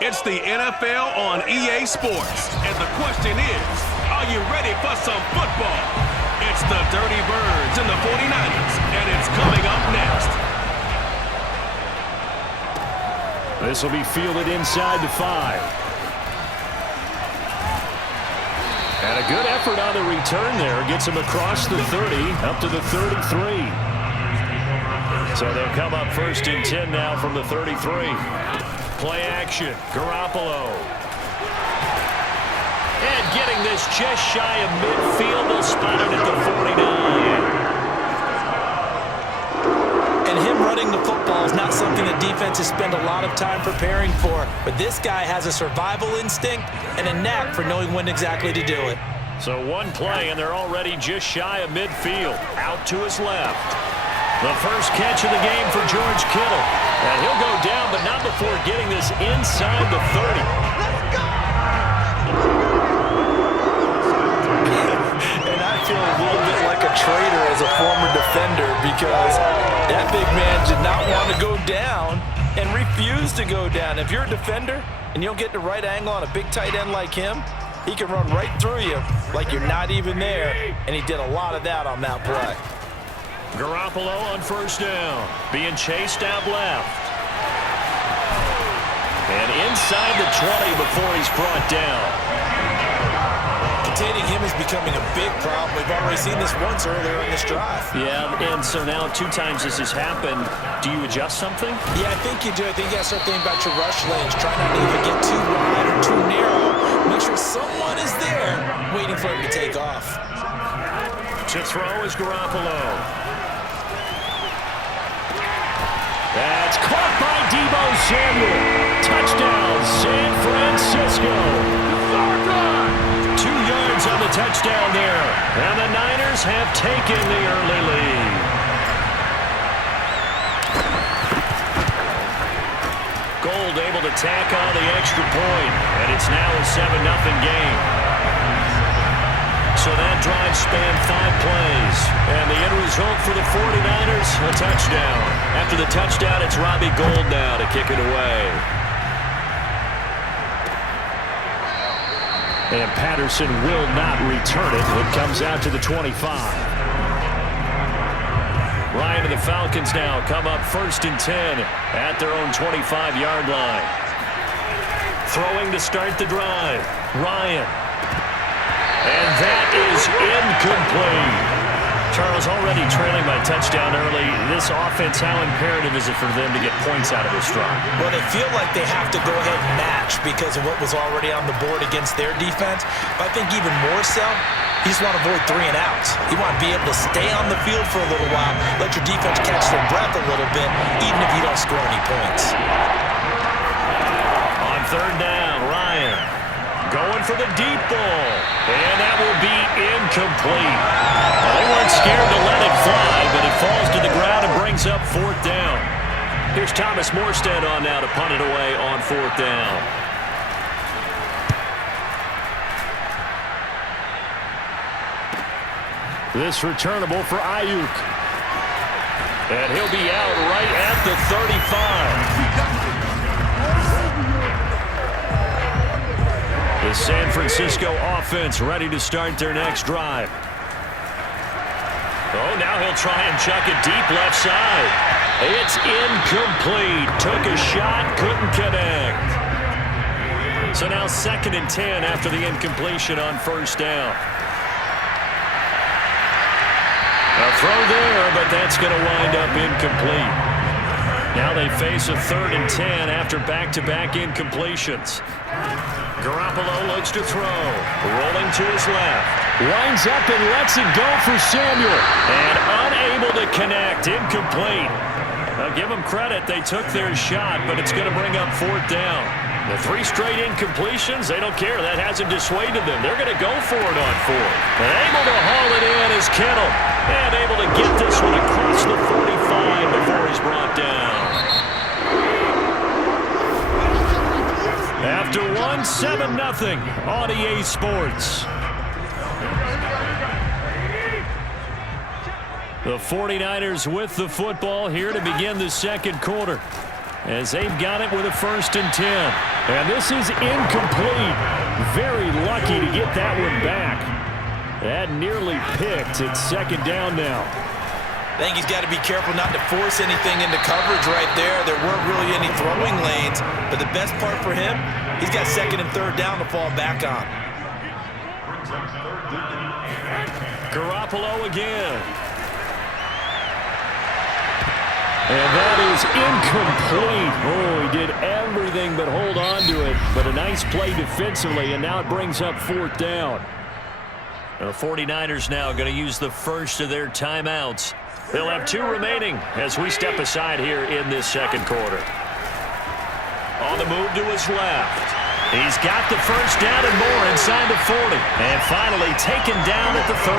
It's the NFL on EA Sports. And the question is, are you ready for some football? It's the Dirty Birds and the 49ers, and it's coming up next. This will be fielded inside the 5. And a good effort on the return there. Gets him across the 30, up to the 33. So they'll come up 1st and 10 now from the 33. Play action, Garoppolo. And getting this just shy of midfield, they'll spot it at the 49. And him running the football is not something that defenses spend a lot of time preparing for. But this guy has a survival instinct and a knack for knowing when exactly to do it. So one play, and they're already just shy of midfield. Out to his left. The first catch of the game for George Kittle. And he'll go down, but not before getting this inside the 30. And I feel a little bit like a traitor as a former defender because that big man did not want to go down and refused to go down. If you're a defender and you don't get the right angle on a big tight end like him, he can run right through you like you're not even there. And he did a lot of that on that play. Garoppolo on 1st down, being chased out left. And inside the 20 before he's brought down. Containing him is becoming a big problem. We've already seen this once earlier in this drive. Yeah, and so now 2 times this has happened. Do you adjust something? Yeah, I think you do. I think you got to start thinking about your rush lanes. Try not to either get too wide or too narrow. Make sure someone is there waiting for him to take off. To throw is Garoppolo. That's caught by Deebo Samuel. Touchdown, San Francisco. 2 yards on the touchdown there. And the Niners have taken the early lead. Gold able to tack on the extra point. And it's now a 7-0 game. So that drive spanned 5 plays. And the end result for the 49ers, a touchdown. After the touchdown, it's Robbie Gould now to kick it away. And Patterson will not return it. It comes out to the 25. Ryan and the Falcons now come up 1st and 10 at their own 25-yard line. Throwing to start the drive. Ryan. And that is incomplete. Charles, already trailing by touchdown early. This offense, how imperative is it for them to get points out of this drive? Well, they feel like they have to go ahead and match because of what was already on the board against their defense. But I think even more so, you just want to avoid 3 and outs. You want to be able to stay on the field for a little while, let your defense catch their breath a little bit, even if you don't score any points. On 3rd down, Ryan. Going for the deep ball. And that will be incomplete. Well, they weren't scared to let it fly, but it falls to the ground and brings up 4th down. Here's Thomas Morstead on now to punt it away on 4th down. This returnable for Ayuk. And he'll be out right at the 35. The San Francisco offense ready to start their next drive. Oh, now he'll try and chuck it deep left side. It's incomplete. Took a shot, couldn't connect. So now 2nd and 10 after the incompletion on 1st down. A throw there, but that's going to wind up incomplete. Now they face a 3rd and 10 after back-to-back incompletions. Garoppolo looks to throw. Rolling to his left. Winds up and lets it go for Samuel. And unable to connect. Incomplete. Now give them credit. They took their shot, but it's going to bring up 4th down. The 3 straight incompletions, they don't care. That hasn't dissuaded them. They're going to go for it on 4th. And able to haul it in is Kittle. And able to get this one across the 45 before he's brought down. After 7-0 on EA Sports. The 49ers with the football here to begin the 2nd quarter. as they've got it with a 1st and 10. And this is incomplete. Very lucky to get that one back. That nearly picked. It's 2nd down now. I think he's got to be careful not to force anything into coverage right there. There weren't really any throwing lanes, but the best part for him, he's got 2nd and 3rd down to fall back on. Garoppolo again. And that is incomplete. Oh, he did everything but hold on to it. But a nice play defensively, and now it brings up 4th down. The 49ers now going to use the first of their timeouts. They'll have 2 remaining as we step aside here in this 2nd quarter. On the move to his left. He's got the 1st down and more inside the 40. And finally taken down at the 34.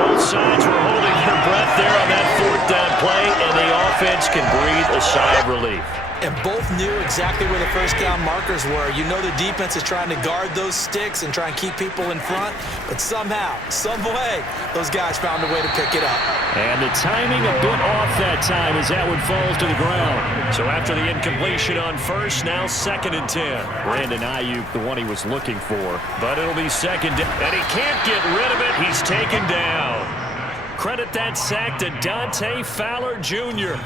Both sides were holding their breath there on that 4th down play, and the offense can breathe a sigh of relief. And both knew exactly where the 1st down markers were. You know the defense is trying to guard those sticks and try and keep people in front, but somehow, some way, those guys found a way to pick it up. And the timing a bit off that time as that one falls to the ground. So after the incompletion on 1st, now 2nd and 10. Brandon Ayuk, the one he was looking for. But it'll be 2nd, and he can't get rid of it. He's taken down. Credit that sack to Dante Fowler Jr.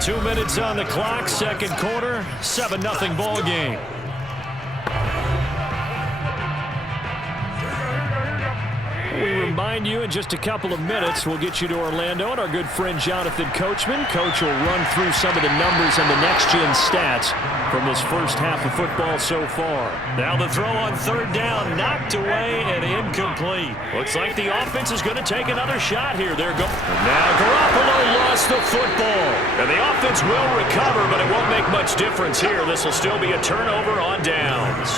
2 minutes on the clock, 2nd quarter, 7-0 ball game. We remind you in just a couple of minutes, we'll get you to Orlando and our good friend Jonathan Coachman. Coach will run through some of the numbers and the next-gen stats from this first half of football so far. Now the throw on 3rd down, knocked away and incomplete. Looks like the offense is going to take another shot here. They're going. Now Garoppolo lost the football. And the offense will recover, but it won't make much difference here. This will still be a turnover on downs.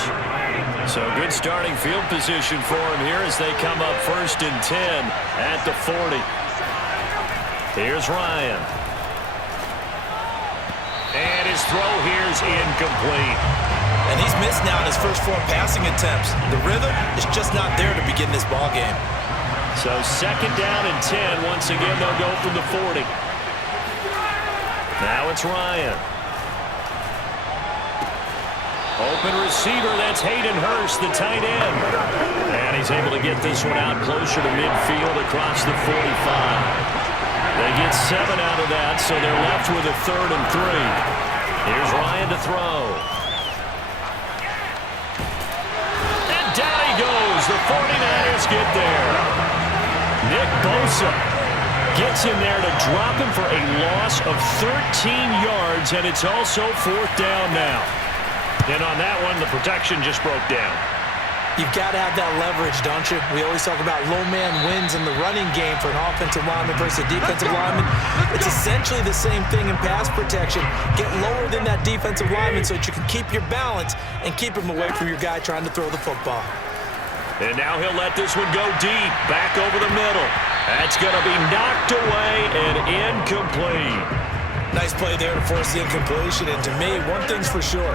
So good starting field position for him here as they come up 1st and 10 at the 40. Here's Ryan. And his throw here's incomplete. And he's missed now in his first 4 passing attempts. The rhythm is just not there to begin this ball game. So 2nd down and 10. Once again, they'll go from the 40. Now it's Ryan. Open receiver, that's Hayden Hurst, the tight end. And he's able to get this one out closer to midfield across the 45. They get 7 out of that, so they're left with a 3rd and 3. Here's Ryan to throw. And down he goes. The 49ers get there. Nick Bosa gets in there to drop him for a loss of 13 yards, and it's also 4th down now. And on that one, the protection just broke down. You've got to have that leverage, don't you? We always talk about low man wins in the running game for an offensive lineman versus a defensive lineman. It's essentially the same thing in pass protection. Get lower than that defensive lineman so that you can keep your balance and keep him away from your guy trying to throw the football. And now he'll let this one go deep, back over the middle. That's going to be knocked away and incomplete. Nice play there to force the incompletion. And to me, one thing's for sure.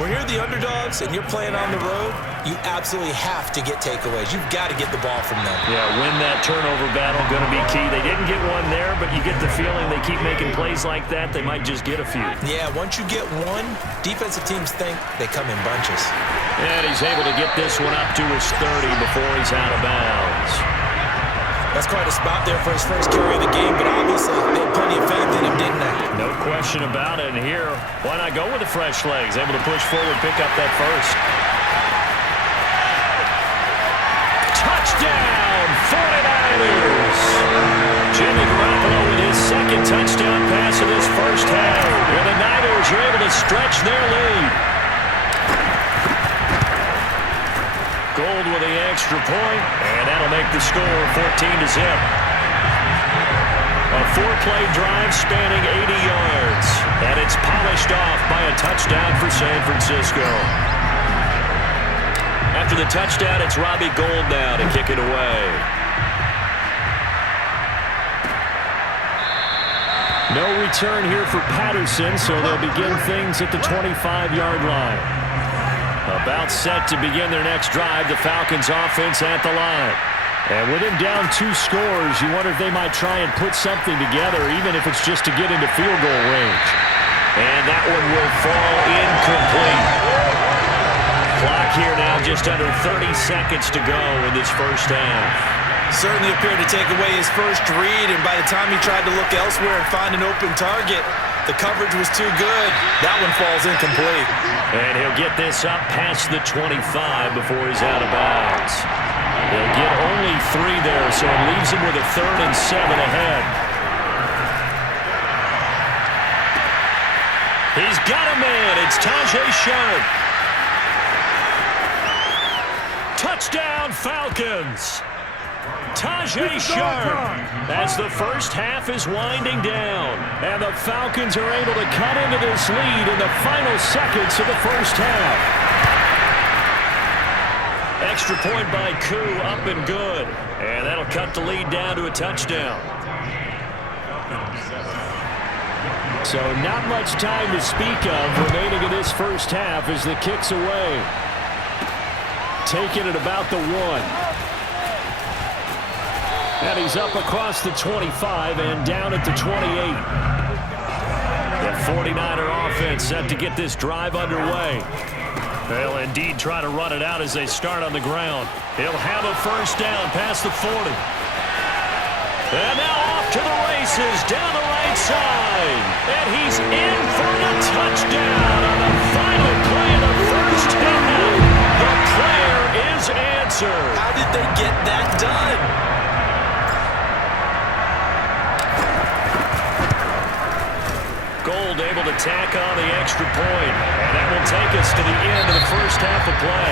When you're the underdogs and you're playing on the road, you absolutely have to get takeaways. You've got to get the ball from them. Yeah, win that turnover battle, going to be key. They didn't get one there, but you get the feeling they keep making plays like that, they might just get a few. Yeah, once you get one, defensive teams think they come in bunches. And he's able to get this one up to his 30 before he's out of bounds. That's quite a spot there for his first carry of the game, but obviously they had plenty of faith in him, didn't they? No question about it. And here, why not go with the fresh legs? Able to push forward, pick up that first. Touchdown, 49ers! Jimmy Garoppolo with his 2nd touchdown pass of this first half. And the Niners are able to stretch their lead. Gold with the extra point, and that'll make the score 14-0. A 4-play drive spanning 80 yards, and it's polished off by a touchdown for San Francisco. After the touchdown, it's Robbie Gould now to kick it away. No return here for Patterson, so they'll begin things at the 25-yard line. About set to begin their next drive, the Falcons offense at the line. And with him down 2 scores, you wonder if they might try and put something together, even if it's just to get into field goal range. And that one will fall incomplete. Clock here now just under 30 seconds to go in this first half. Certainly appeared to take away his first read, and by the time he tried to look elsewhere and find an open target, the coverage was too good. That one falls incomplete. And he'll get this up past the 25 before he's out of bounds. He'll get only 3 there, so it leaves him with a 3rd and 7 ahead. He's got a man. It's Tajay Sharp. Touchdown, Falcons. Tajay Sharp as the first half is winding down. And the Falcons are able to cut into this lead in the final seconds of the first half. Extra point by Koo, up and good. And that'll cut the lead down to a touchdown. So not much time to speak of remaining in this first half as the kick's away. Taking it about the 1. And he's up across the 25 and down at the 28. The 49er offense set to get this drive underway. They'll indeed try to run it out as they start on the ground. He'll have a first down past the 40. And now off to the races down the right side. And he's in for the touchdown on the final play of the first half. The prayer is answered. How did they get that done? Gold able to tack on the extra point. And that will take us to the end of the first half of play.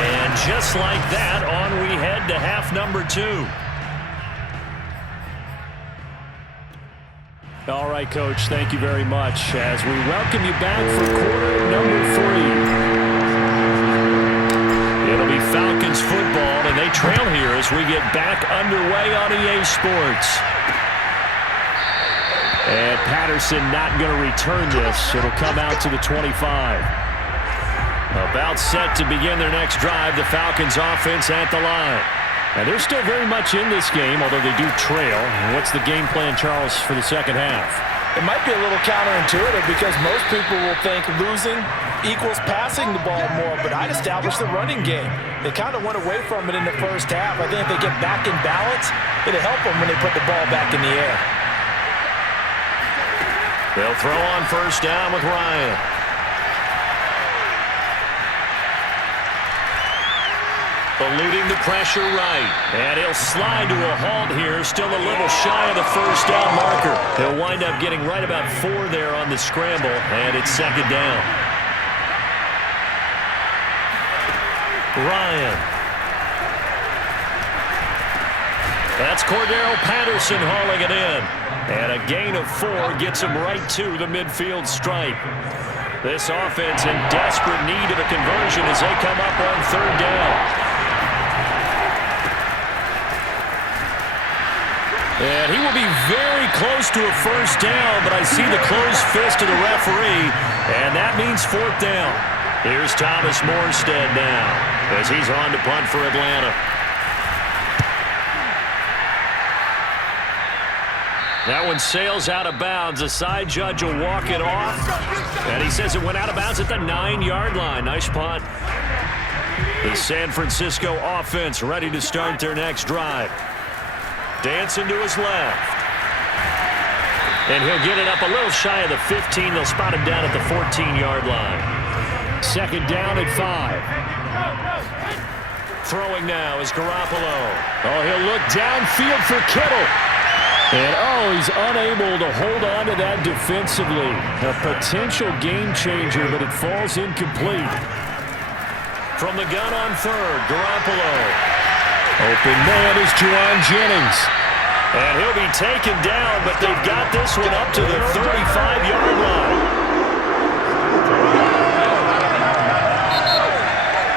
And just like that, on we head to half number 2. All right, Coach, thank you very much as we welcome you back for quarter number 3. It'll be Falcons football, and they trail here as we get back underway on EA Sports. And Patterson not going to return this. It'll come out to the 25. About set to begin their next drive, the Falcons offense at the line. And they're still very much in this game, although they do trail. What's the game plan, Charles, for the second half? It might be a little counterintuitive because most people will think losing equals passing the ball more, but I'd establish the running game. They kind of went away from it in the first half. I think if they get back in balance, it'll help them when they put the ball back in the air. They'll throw on first down with Ryan. Eluding the pressure right. And he'll slide to a halt here. Still a little shy of the first down marker. He'll wind up getting right about 4 there on the scramble. And it's second down. Ryan. That's Cordero Patterson hauling it in. And a gain of 4 gets him right to the midfield stripe. This offense in desperate need of a conversion as they come up on third down. And he will be very close to a first down, but I see the closed fist of the referee, and that means fourth down. Here's Thomas Morstead now as he's on to punt for Atlanta. That one sails out of bounds. The side judge will walk it off, and he says it went out of bounds at the 9-yard line. Nice punt. The San Francisco offense ready to start their next drive. Dancing to his left. And he'll get it up a little shy of the 15. They'll spot him down at the 14-yard line. Second down at 5. Throwing now is Garoppolo. Oh, he'll look downfield for Kittle. And, oh, he's unable to hold on to that defensively. A potential game changer, but it falls incomplete. From the gun on third, Garoppolo. Open man is Juwan Jennings. And he'll be taken down, but they've got this one up to the 35-yard line.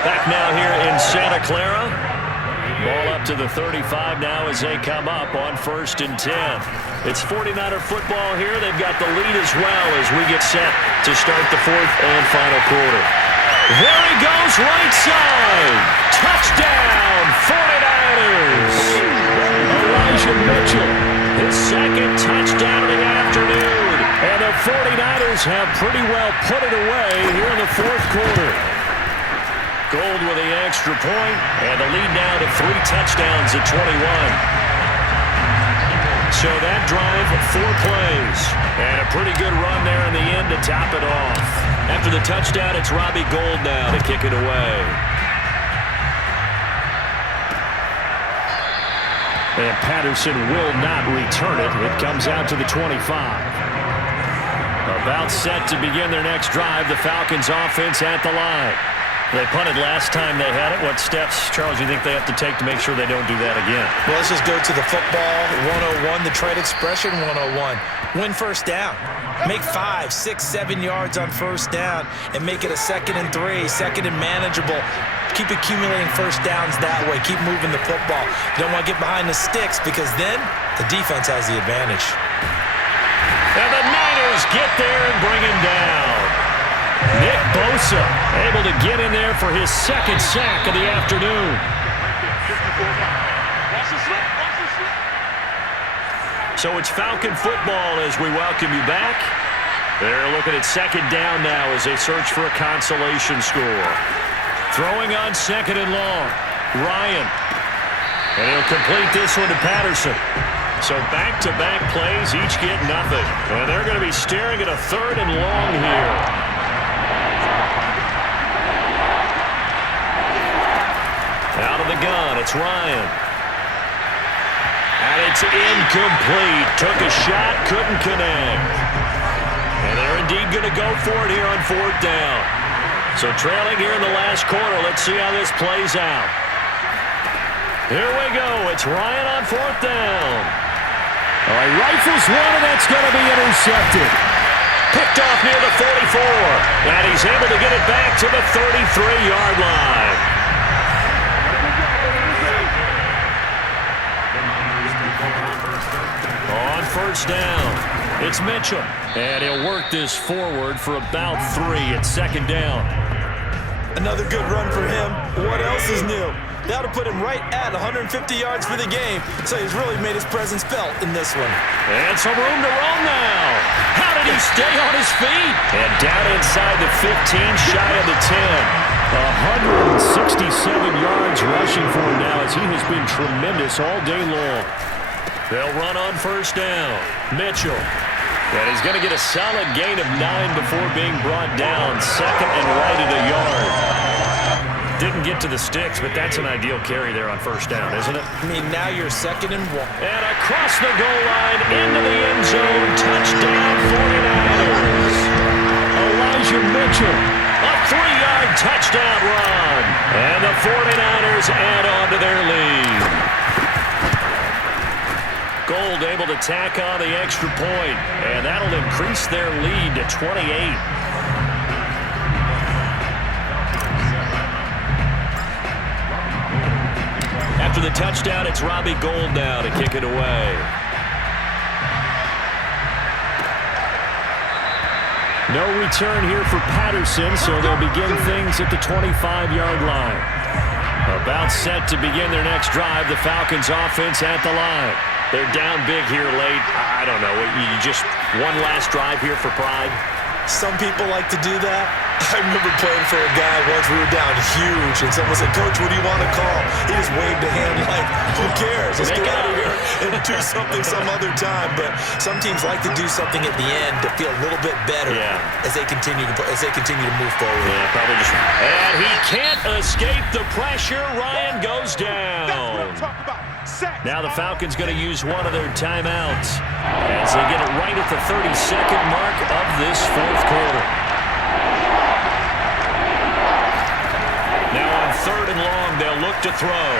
Back now here in Santa Clara. Ball up to the 35 now as they come up on 1st and 10. It's 49er football here. They've got the lead as well as we get set to start the 4th and final quarter. There he goes, right side. Touchdown, 49ers. 49ers have pretty well put it away here in the fourth quarter. Gold with the extra point, and the lead now to 3 touchdowns at 21. So that drive, 4 plays, and a pretty good run there in the end to top it off. After the touchdown, it's Robbie Gould now to kick it away. And Patterson will not return it. It comes out to the 25. About set to begin their next drive. The Falcons offense at the line. They punted last time they had it. What steps, Charles, do you think they have to take to make sure they don't do that again? Well, let's just go to the football 101, the trade expression 101. Win first down. Make 5, 6, 7 yards on first down and make it a 2nd and 3, 2nd and manageable. Keep accumulating first downs that way. Keep moving the football. You don't want to get behind the sticks because then the defense has the advantage. And the Niners get there and bring him down. Nick Bosa able to get in there for his 2nd sack of the afternoon. So it's Falcon football as we welcome you back. They're looking at 2nd down now as they search for a consolation score. Throwing on 2nd and long. Ryan. And he'll complete this one to Patterson. So back-to-back plays, each get nothing. And they're going to be staring at a 3rd and long here. Out of the gun, it's Ryan. And it's incomplete. Took a shot, couldn't connect. And they're indeed going to go for it here on 4th down. So trailing here in the last quarter, let's see how this plays out. Here we go. It's Ryan on 4th down. All right, rifles one, and that's going to be intercepted. Picked off near the 44. And he's able to get it back to the 33-yard line. On 1st down, it's Mitchell. And he'll work this forward for about 3 at 2nd down. Another good run for him. What else is new? That'll put him right at 150 yards for the game, so he's really made his presence felt in this one. And some room to roam now. How did he stay on his feet? And down inside the 15, shy of the 10. 167 yards rushing for him now as he has been tremendous all day long. They'll run on 1st down. Mitchell. And he's going to get a solid gain of 9 before being brought down. 2nd and right at a yard. Didn't get to the sticks, but that's an ideal carry there on 1st down, isn't it? I mean, now you're 2nd and 1. And across the goal line, into the end zone. Touchdown, 49ers. Elijah Mitchell. A 3-yard touchdown run. And the 49ers add on to their lead. Gould able to tack on the extra point, and that'll increase their lead to 28. After the touchdown, it's Robbie Gould now to kick it away. No return here for Patterson, so they'll begin things at the 25-yard line. About set to begin their next drive, the Falcons offense at the line. They're down big here late. I don't know. You just one last drive here for pride? Some people like to do that. I remember playing for a guy once. We were down huge, and someone said, "Coach, what do you want to call?" He just waved a hand like, "Who cares? Let's get out of here and do something some other time." But some teams like to do something at the end to feel a little bit better as they continue to move forward. Yeah, probably just. And he can't escape the pressure. Ryan goes down. That's what I'm talking about. Now the Falcons going to use one of their timeouts as they get it right at the 32nd mark of this 4th quarter. Now on 3rd and long, they'll look to throw.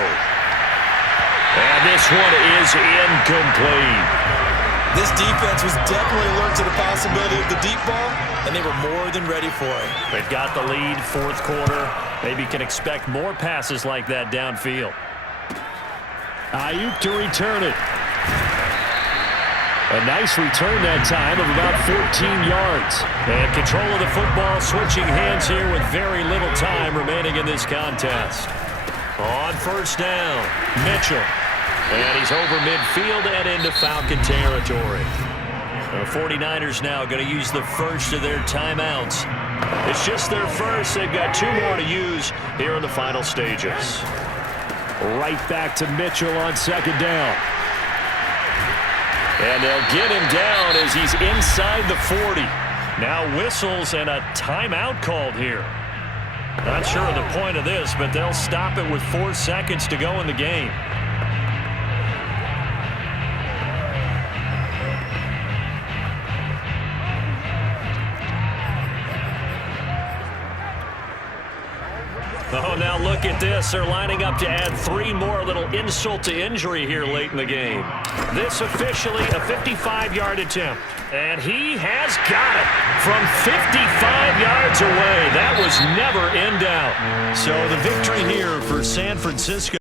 And this one is incomplete. This defense was definitely alert to the possibility of the deep ball, and they were more than ready for it. They've got the lead, 4th quarter. Maybe can expect more passes like that downfield. Ayuk to return it. A nice return that time of about 14 yards. And control of the football switching hands here with very little time remaining in this contest. On 1st down, Mitchell. And he's over midfield and into Falcon territory. The 49ers now going to use the first of their timeouts. It's just their first. They've got 2 more to use here in the final stages. Right back to Mitchell on second down. And they'll get him down as he's inside the 40. Now whistles and a timeout called here. Not sure of the point of this, but they'll stop it with 4 seconds to go in the game. Oh, now look at this. They're lining up to add 3 more, a little insult to injury here late in the game. This officially a 55-yard attempt. And he has got it from 55 yards away. That was never in doubt. So the victory here for San Francisco.